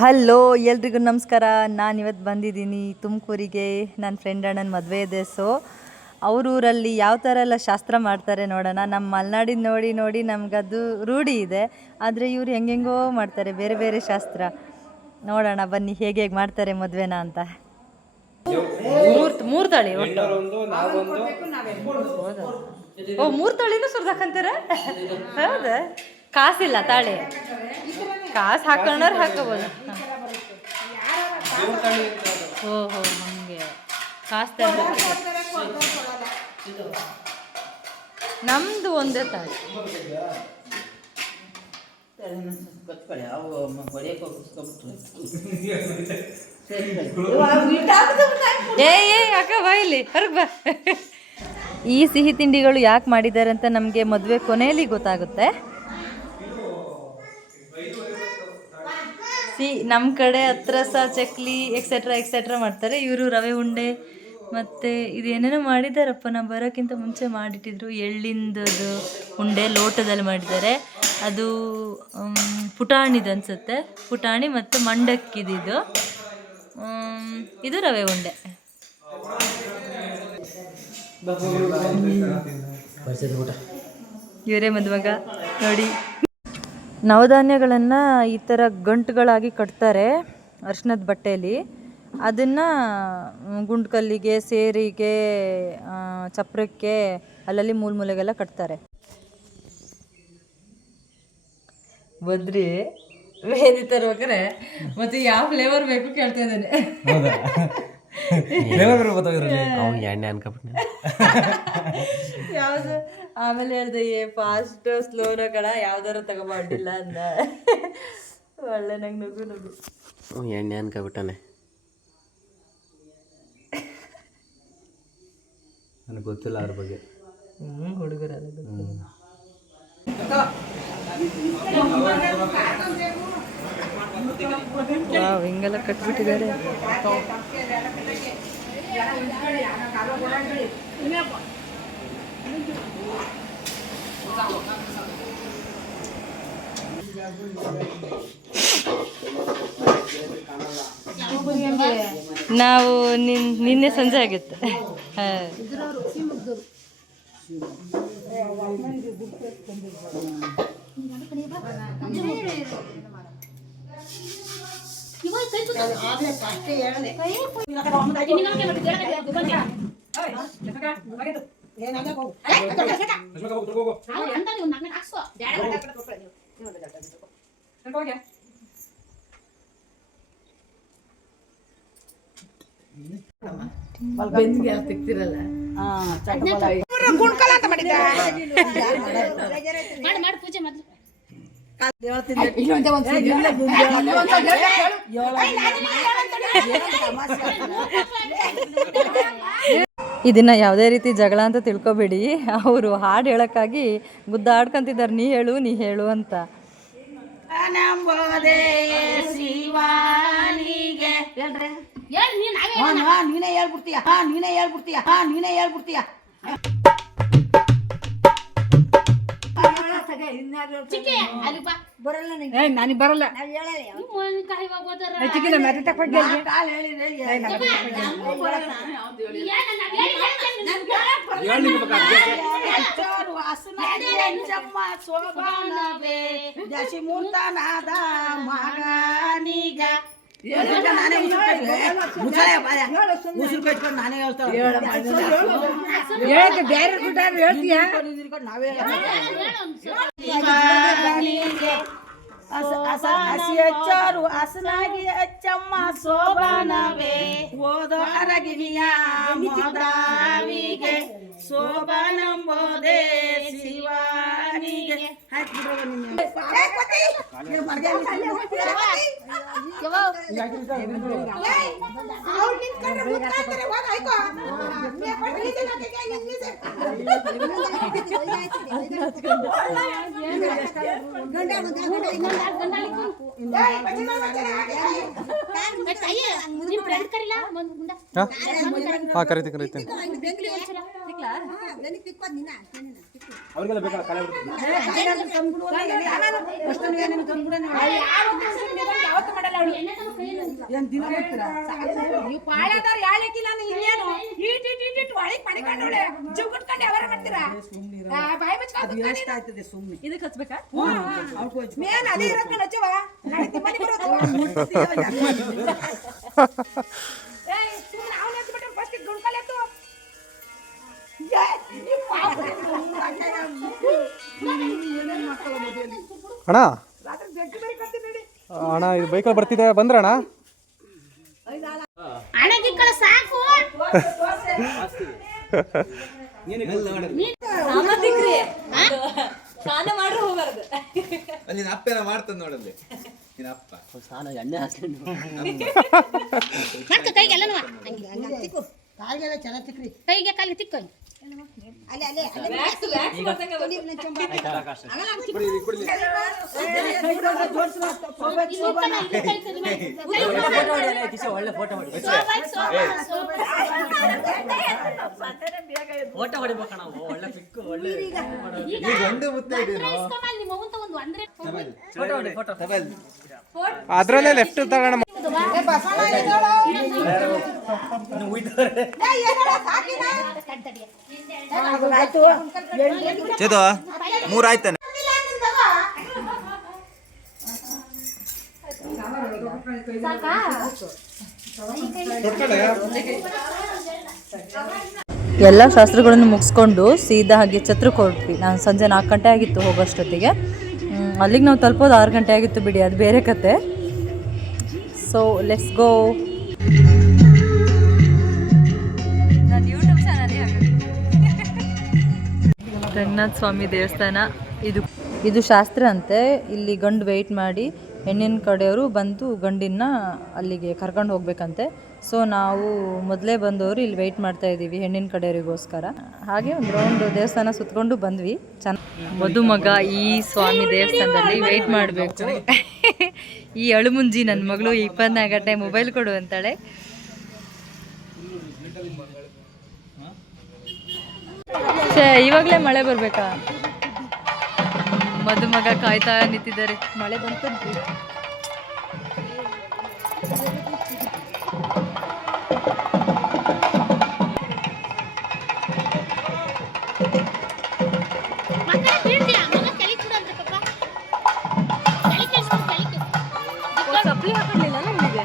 Hello ಎಲ್ರಿಗೂ ನಮಸ್ಕಾರ. ನಾನಿವತ್ತು ಬಂದಿದ್ದೀನಿ ತುಮಕೂರಿಗೆ. ನನ್ನ ಫ್ರೆಂಡ್ ಅಣ್ಣನ ಮದುವೆ ಇದೆ. ಸೊ ಅವ್ರ ಊರಲ್ಲಿ ಯಾವ ಥರ ಎಲ್ಲ ಶಾಸ್ತ್ರ ಮಾಡ್ತಾರೆ ನೋಡೋಣ. ನಮ್ಮ ಮಲೆನಾಡಿನ ನೋಡಿ ನೋಡಿ ನಮಗದು ರೂಢಿ ಇದೆ, ಆದರೆ ಇವ್ರು ಹೆಂಗೆಂಗೋ ಮಾಡ್ತಾರೆ ಬೇರೆ ಬೇರೆ ಶಾಸ್ತ್ರ. ನೋಡೋಣ ಬನ್ನಿ ಹೇಗೆ ಮಾಡ್ತಾರೆ ಮದುವೆನ ಅಂತ. ಮೂರು ತಾಳಿ ಓ 3 ತಾಳಿನೂ ಸುರ್ದಾಕಂತಾರೆ. ಹೌದಾ? ಕಾಸಿಲ್ಲ ತಾಳಿ, ಕಾಸು ಹಾಕೊಂಡ್ರೆ ಹಾಕೋಬೋದು. ಓಹೋ ಹಂಗೆ ಕಾಸು ತಂದ್ರೆ ನಮ್ದು ಒಂದೇ ತಾಳಿ. ಏ ಅಕ್ಕ ಬಾ ಇಲ್ಲಿ ಹೊರಗೆ ಬಾ. ಈ ಸಿಹಿ ತಿಂಡಿಗಳು ಯಾಕೆ ಮಾಡಿದ್ದಾರೆ ಅಂತ ನಮಗೆ ಮದುವೆ ಕೊನೆಯಲ್ಲಿ ಗೊತ್ತಾಗುತ್ತೆ. ನಮ್ಮ ಕಡೆ ಅತ್ರಸ ಚಕ್ಲಿ ಎಕ್ಸೆಟ್ರಾ ಮಾಡ್ತಾರೆ. ಇವರು ರವೆ ಉಂಡೆ ಮತ್ತು ಇದೇನೇನೋ ಮಾಡಿದ್ದಾರಪ್ಪ. ನಾವು ಬರೋಕ್ಕಿಂತ ಮುಂಚೆ ಮಾಡಿಟ್ಟಿದ್ರು. ಎಳ್ಳಿಂದದು ಉಂಡೆ ಲೋಟದಲ್ಲಿ ಮಾಡಿದ್ದಾರೆ. ಅದು ಪುಟಾಣಿದು ಅನಿಸುತ್ತೆ. ಪುಟಾಣಿ ಮತ್ತು ಮಂಡಕ್ಕಿದು. ಇದು ರವೆ ಉಂಡೆ. ಇವರೇ ಮದುಮಗ ನೋಡಿ. ನವಧಾನ್ಯಗಳನ್ನು ಈ ಥರ ಗಂಟುಗಳಾಗಿ ಕಟ್ತಾರೆ ಅರ್ಶಿನದ ಬಟ್ಟೆಯಲ್ಲಿ. ಅದನ್ನು ಗುಂಡ್ಕಲ್ಲಿಗೆ, ಸೇರಿಗೆ, ಚಪ್ರಕ್ಕೆ ಅಲ್ಲಲ್ಲಿ ಮೂಲೆಗೆಲ್ಲ ಕಟ್ತಾರೆ. ಬದ್ರಿ ಮೆಹಂದಿ ತರ್ಬೇಕಾರೆ ಮತ್ತೆ ಯಾವ ಫ್ಲೇವರ್ ಬೇಕು ಕೇಳ್ತಾ ಇದ್ದಾನೆ. ಯಾವುದು ಆಮೇಲೆ ಹೇಳ್ದೆ ಫಾಸ್ಟ್ ಸ್ಲೋನ ಕಣ ಯಾವ್ದಾರ ತಗೋಬಾರ್ದಿಲ್ಲ ಅಂದ. ಒಳ್ಳೆ ನಂಗೆ ನುಗ್ಗು ಎಣ್ಣೆ ಅನ್ಕೊಬಿಟ್ಟಾನೆ. ನನಗೆ ಗೊತ್ತಿಲ್ಲ ಅದ್ರ ಬಗ್ಗೆ. ಹುಡುಗರೆಲ್ಲ ಗೊತ್ತಿಲ್ಲ. ಹಿಂಗೆಲ್ಲ ಕಟ್ಬಿಟ್ಟಿದ್ದಾರೆ. ನಾವು ನಿನ್ನೆ ಸಂಜೆ ಆಗಿತ್ತು. ತಿಕ್ತಿರಲ್ಲ ಪೂಜೆ ಮೊದಲು ಇದನ್ನ ಯಾವುದೇ ರೀತಿ ಜಗಳ ಅಂತ ತಿಳ್ಕೊಬೇಡಿ. ಅವರು ಹಾಡು ಹೇಳೋಕ್ಕಾಗಿ ಗುದ್ದಾಡ್ಕೊಂತಿದ್ದಾರೆ. ನೀ ಹೇಳು ಅಂತ. ನೀನೇ ಹೇಳ್ಬಿಡ್ತೀಯ. ನನಗೆ ಬರಲ್ಲ. ಹಸಿಯಚ್ಚಾರು ಹಸನಾಗಿ ಅಚ್ಚಮ್ಮ ಶೋಭಾನವೇ ಓದೋ ಅರಗಿನಿಯ ಮೋದಾವಿಗೆ ಶೋಭಾನಂಬೋದೆ ಶಿವಾನಿಗೆ. ಕರೀತೀನಿ ಅವ್ರಿಗೆಲ್ಲ ಬೇಕಲ್ಲ ಕಲೆ ಇದಕ್ಕೆ ಹಚ್ಬೇಕಾ ಅಣ್ಣ ಅಣ್ಣ ಇದು ಬೈಕಲ್ಲಿ ಬರ್ತಿದೆ ಬಂದ್ರಣ್ಣ ಸ್ನಾನ ಮಾಡ್ರೆ ಹೋಗ್ಬಾರ್ದು ಅಲ್ಲಿ ಅಪ್ಪೇನ ಮಾಡ್ತದ ನೋಡಲ್ಲಿ ನಿನ್ನ ಅಪ್ಪ ಸ್ನಾನ ಎಣ್ಣೆ ಹಾಸ್ಕೊಂಡು ಕೈಗೆ ಕಾಲಿಗೆ ತಿಕ್ಕೊಯ್ ಒಳ್ಳೆ ಫೋಟೋ ಹೊಡಿಬೇಕಣ್ಣ ಒಳ್ಳೆ ಪಿಕ್ಕು ಒಳ್ಳೆ ಗಂಡು ಮುತ್ತ ಅದ್ರಲ್ಲೇ ಲೆಫ್ಟ್ ತಗೋಣ ಚೇದು 3 ಆಯ್ತಾನೆ ಎಲ್ಲ ಶಾಸ್ತ್ರಗಳನ್ನು ಮುಗಿಸ್ಕೊಂಡು ಸೀದಾ ಹಾಗೆ ಛತ್ರಕ್ಕೆ ಹೊರಟ್ವಿ. ನಾನು ಸಂಜೆ 4 ಗಂಟೆ ಆಗಿತ್ತು ಹೋಗೋಷ್ಟೊತ್ತಿಗೆ. ಅಲ್ಲಿಗೆ ನಾವು ತಲುಪೋದು 6 ಗಂಟೆ ಆಗಿತ್ತು ಬಿಡಿ, ಅದು ಬೇರೆ ಕತೆ. So let's go. ನಾನು ಯೂಟ್ಯೂಬ್ ಚಾನಲೇ ರಂಗನಾಥ ಸ್ವಾಮಿ ದೇವಸ್ಥಾನ ಇದು ಶಾಸ್ತ್ರ ಅಂತೆ. ಇಲ್ಲಿ ಗಂಡು ವೆಯ್ಟ್ ಮಾಡಿ ಹೆಣ್ಣಿನ ಕಡೆಯವರು ಬಂದು ಗಂಡಿನ ಅಲ್ಲಿಗೆ ಕರ್ಕೊಂಡು ಹೋಗ್ಬೇಕಂತೆ. ಸೊ ನಾವು ಮೊದಲೇ ಬಂದವರು ಇಲ್ಲಿ ವೆಯ್ಟ್ ಮಾಡ್ತಾ ಇದ್ದೀವಿ ಹೆಣ್ಣಿನ ಕಡೆಯವರಿಗೋಸ್ಕರ. ಹಾಗೆ ಒಂದು ರೌಂಡ್ ದೇವಸ್ಥಾನ ಸುತ್ಕೊಂಡು ಬಂದ್ವಿ. ಮದುಮಗ ಈ ಸ್ವಾಮಿ ದೇವಸ್ಥಾನದಲ್ಲಿ ವೆಯ್ಟ್ ಮಾಡಬೇಕು. ಈ ಅಳುಮುಂಜಿ ನನ್ನ ಮಗಳು 24 ಗಂಟೆ ಮೊಬೈಲ್ ಕೊಡು ಅಂತಾಳೆ. ಇವಾಗಲೇ ಮಳೆ ಬರಬೇಕಾ? ಮದುಮಗ ಕಾಯ್ತಾ ನಿಂತಿದ್ದಾರೆ. ಮಳೆ ಬಂತು. ಸಪ್ಲಿ ಹಾಕೊಂಡಿಲ್ಲ ನಿಮಗೆ.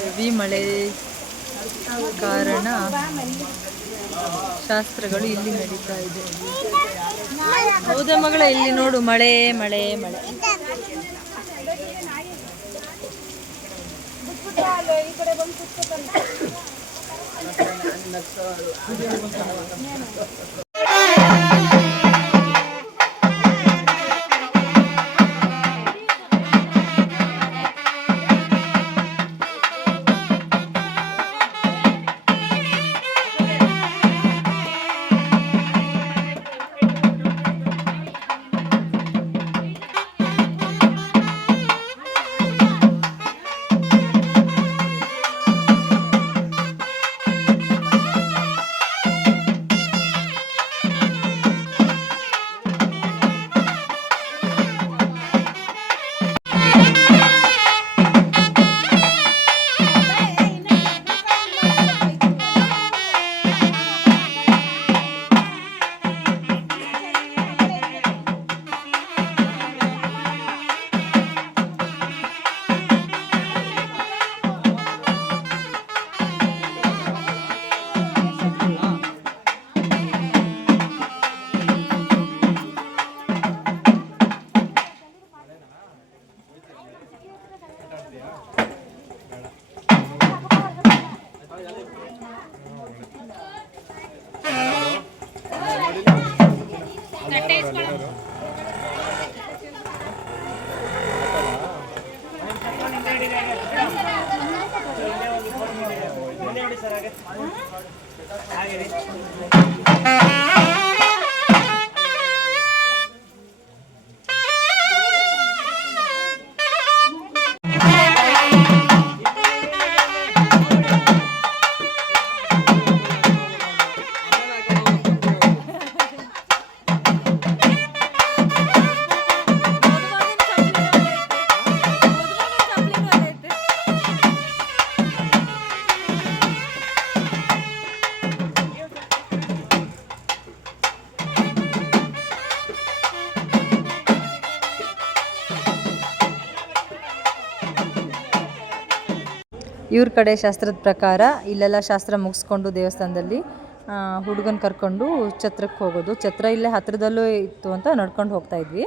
ಹೆವಿ ಮಳೆ ಕಾರಣ ಶಾಸ್ತ್ರಗಳು ಇಲ್ಲಿ ನಡೀತಾ ಇದೆ. ಹೌದಾ ಮಗಳ, ಇಲ್ಲಿ ನೋಡು ಮಳೆ ಮಳೆ ಮಳೆ. ಇವ್ರ ಕಡೆ ಶಾಸ್ತ್ರದ ಪ್ರಕಾರ ಇಲ್ಲೆಲ್ಲ ಶಾಸ್ತ್ರ ಮುಗಿಸ್ಕೊಂಡು ದೇವಸ್ಥಾನದಲ್ಲಿ ಹುಡುಗನ ಕರ್ಕೊಂಡು ಛತ್ರಕ್ಕೆ ಹೋಗೋದು. ಛತ್ರ ಇಲ್ಲೇ ಹತ್ತಿರದಲ್ಲೂ ಇತ್ತು ಅಂತ ನಡ್ಕೊಂಡು ಹೋಗ್ತಾ ಇದ್ವಿ.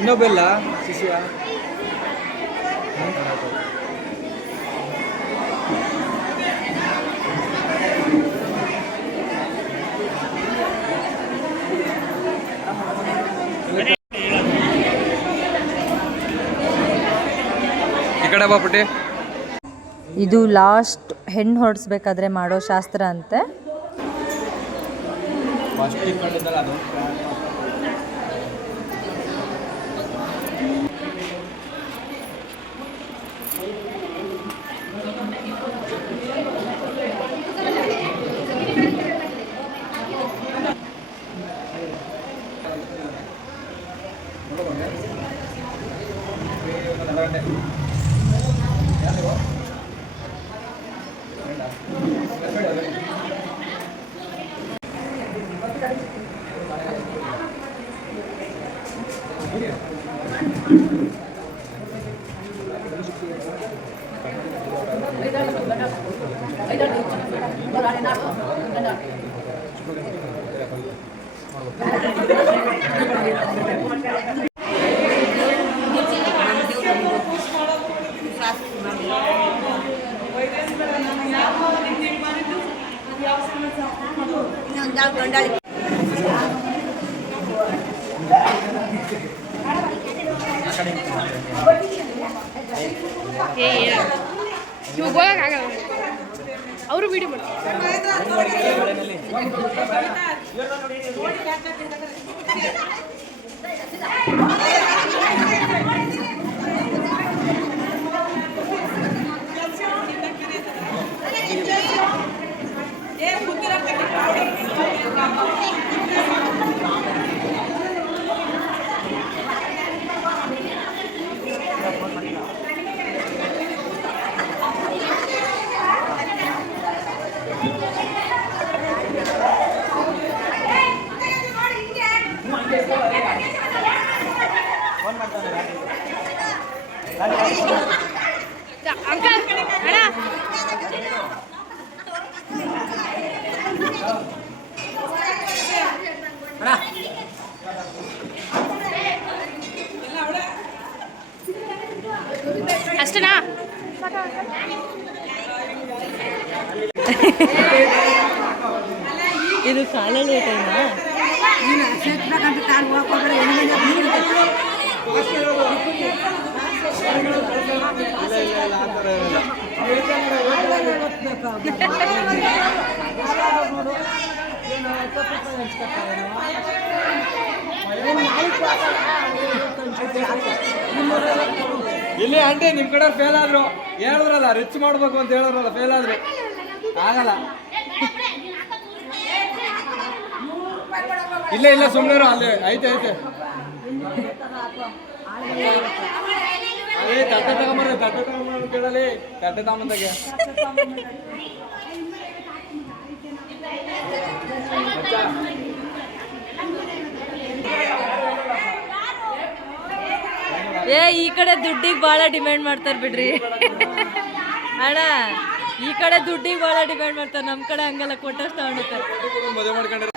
ಇನ್ನೊಬ್ಬೆಲ್ಲ ಶಿಷ್ಯ ಈ ಕಡೆ ಬಾಪುಟಿ. ಇದು ಲಾಸ್ಟ್ ಹೆಣ್ಣು ಹೊರಡಿಸ್ಬೇಕಾದ್ರೆ ಮಾಡೋ ಶಾಸ್ತ್ರ ಅಂತೆ. ಅವರು ವಿಡಿಯೋ ಮಾಡಿ ಅಷ್ಟೇನಾ? ಇದು ಕಾಲಲ್ಲಿ ಟೈಮಾ? ಇಲ್ಲಿ ಆಂಟಿ ನಿಮ್ ಕಡೆ ಫೇಲ್ ಆದ್ರು ಹೇಳಿದ್ರಲ್ಲ ರಿಚ್ ಮಾಡ್ಬೇಕು ಅಂತ ಹೇಳಿದ್ರಲ್ಲ ಫೇಲ್ ಆದ್ರು ಆಗಲ್ಲ. ಇಲ್ಲ ಇಲ್ಲ ಸುಮ್ಮನೆ ಅಲ್ಲಿ ಐತೆ ಐತೆ. ತಟ್ಟೆ ತಗೊಂಬರ್ರಿ ತಟ್ಟೆ ತಗೊಂಬ ಕೇಳಲಿ ತಟ್ಟೆ ತಗೊಂಬಂದಾಗೆ. ಈ ಕಡೆ ದುಡ್ಡಿಗೆ ಭಾಳ ಡಿಮ್ಯಾಂಡ್ ಮಾಡ್ತಾರೆ ಬಿಡ್ರಿ ಅಣ್ಣ. ಈ ಕಡೆ ದುಡ್ಡಿಗೆ ಭಾಳ ಡಿಮ್ಯಾಂಡ್ ಮಾಡ್ತಾರೆ, ನಮ್ಮ ಕಡೆ ಹಂಗಲ್ಲ ಕೊಟ್ಟಷ್ಟು ತಗೊಂಡಿರ್ತಾರೆ. ಮದುವೆ ಮಾಡ್ಕೊಂಡ್ರೆ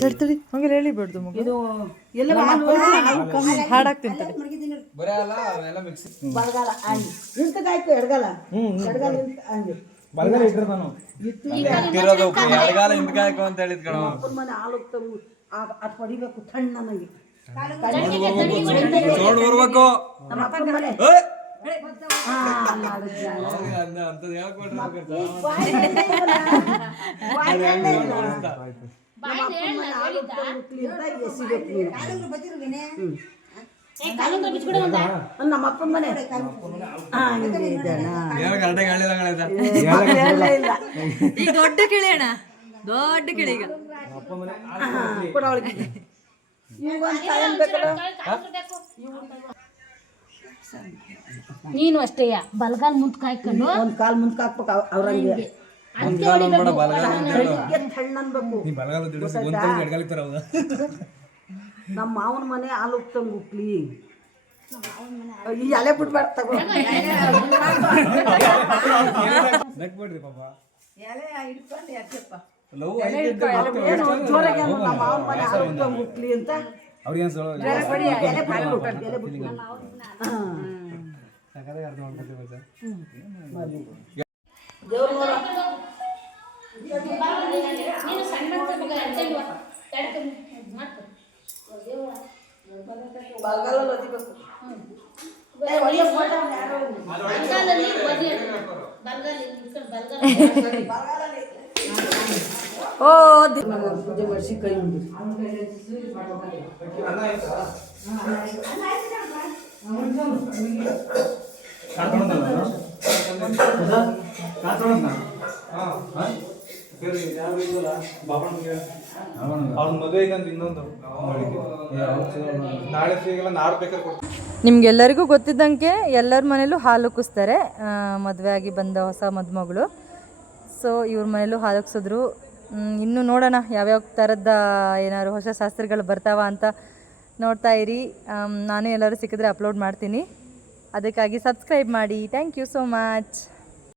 ಯಾರು ತಡಿ ಹಂಗೆ ಹೇಳಿಬಿಡ್ದು ಮಗು. ಹಾಡಾಗ್ತೀನಿ ತಡಿ. ಬರೇ ಅಲ್ಲ ಎಲ್ಲ ಮಿಕ್ಸ್ ಇಟ್ಟಿರೋದು ಎಡಗಾಲ ಹಿಂದ್ಕಾಯ್ಕು ಅಂತ ಹೇಳಿದ್ ಕಣ. ಸೌಂಡ್ ಬರ್ಬೇಕು ಅಂತದ್ ಹೇಳ್ಕೊಡ್ರಿ. ನಮ್ಮಪ್ಪನ ಮನೆ ಈಗ ದೊಡ್ಡ ಕಿಳಿ ಅಣ್ಣ, ದೊಡ್ಡ ಕಿಳಿ. ಈಗ ನೀನು ಅಷ್ಟೇ ಬಲ್ಗಾಲ್ ಮುಂದಕ್ಕೆ ಹಾಕೊಂಡು ಒಂದ್ ಕಾಲ್ ಮುಂದಕ್ಕೆ ಹಾಕ್ಬೇಕು ಅವ್ರಂಗೆ ನಮ್ಮ ಮಾವನ ಮನೆ ಹಾಲು ಉಕ್ತಂಗ್ ಉಕ್ಲಿ ಈ ಎಲೆ ಬಿಡ್ಬಾರ್ದು ತಗೋ. ಏನು ಜೋರಾಗಿ ಅನ್ನು ನಮ್ಮ ಮಾವನ ಮನೆ ಹಾಲು ಉಕ್ತಂಗ್ ಉಕ್ಲಿ ಅಂತ ಎಲೆ ಬಿಟ್ಬಿಡು. ದೇವ್ರ ಬಲ್ಗಾಲಲ್ಲಿ ಒದಿಬೇಕು. ಓ ಪೂಜೆ ಮಾಡಿಸಿ ಕೈ ಉಂಡಿ ನಿಮ್ಗೆಲ್ಲರಿಗೂ ಗೊತ್ತಿದ್ದಂಗೆ ಎಲ್ಲರ ಮನೇಲೂ ಹಾಲು ಉಕ್ಕಿಸ್ತಾರೆ ಮದುವೆ ಆಗಿ ಬಂದ ಹೊಸ ಮದುಮಗಳು. ಸೊ ಇವ್ರ ಮನೇಲೂ ಹಾಲು ಉಕ್ಸಿದ್ರು. ಇನ್ನು ನೋಡೋಣ ಯಾವ್ಯಾವ ಥರದ ಏನಾದ್ರು ಹೊಸ ಶಾಸ್ತ್ರಗಳು ಬರ್ತಾವ ಅಂತ ನೋಡ್ತಾ ಇರಿ. ನಾನು ಎಲ್ಲರೂ ಸಿಕ್ಕಿದ್ರೆ ಅಪ್ಲೋಡ್ ಮಾಡ್ತೀನಿ, ಅದಕ್ಕಾಗಿ ಸಬ್ಸ್ಕ್ರೈಬ್ ಮಾಡಿ. Thank you so much.